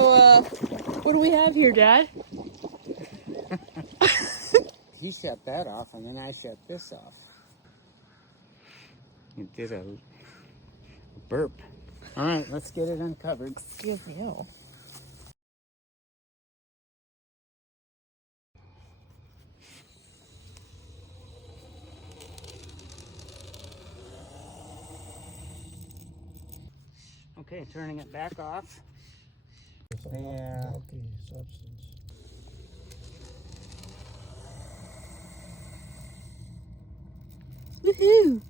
So, what do we have here, Dad? He shut that off, and then I shut this off. You did a burp. All right, let's get it uncovered. Excuse you. Okay, turning it back off. Yeah. Bulky substance. Woohoo!